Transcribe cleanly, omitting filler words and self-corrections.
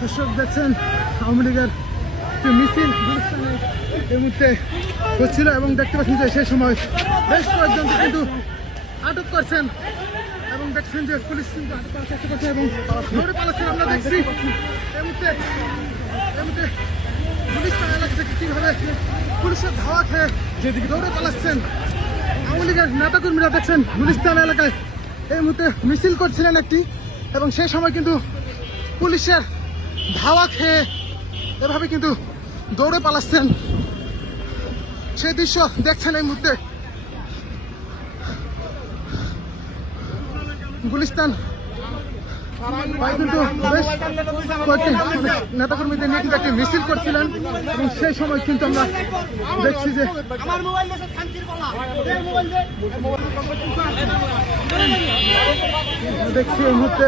দর্শক দেখছেন আওয়ামী লীগের মিছিল গুলিস্তানে এই মুহূর্তে হচ্ছিল এবং দেখতে পাচ্ছেন যে সেই সময় বেশ কয়েকজনকে কিন্তু আটক করছেন এবং দেখছেন যে পুলিশ কিন্তু আটক করার চেষ্টা করছে এবং দৌড়ে পালাচ্ছেন। আমরা দেখছি এই মুহূর্তে গুলিস্তান এলাকা থেকে কিভাবে পুলিশের ধাওয়া খেয়ে যেদিকে দৌড়ে পালাচ্ছেন আওয়ামী লীগের নেতাকর্মীরা। দেখছেন গুলিস্তান এলাকায় এই মুহূর্তে মিছিল করছিলেন একটি এবং সেই সময় কিন্তু পুলিশের ধাওয়া খেয়ে এভাবে কিন্তু দৌড়ে পালাচ্ছেন। সেই দৃশ্য দেখছেন এই মুহূর্তে গুলিস্তান কিন্তু বেশ কয়েকটি নেতাকর্মীদের নিয়ে কিন্তু একটি মিছিল করছিলেন এবং সেই সময় কিন্তু আমরা দেখছি যে দেখছি এই মুহূর্তে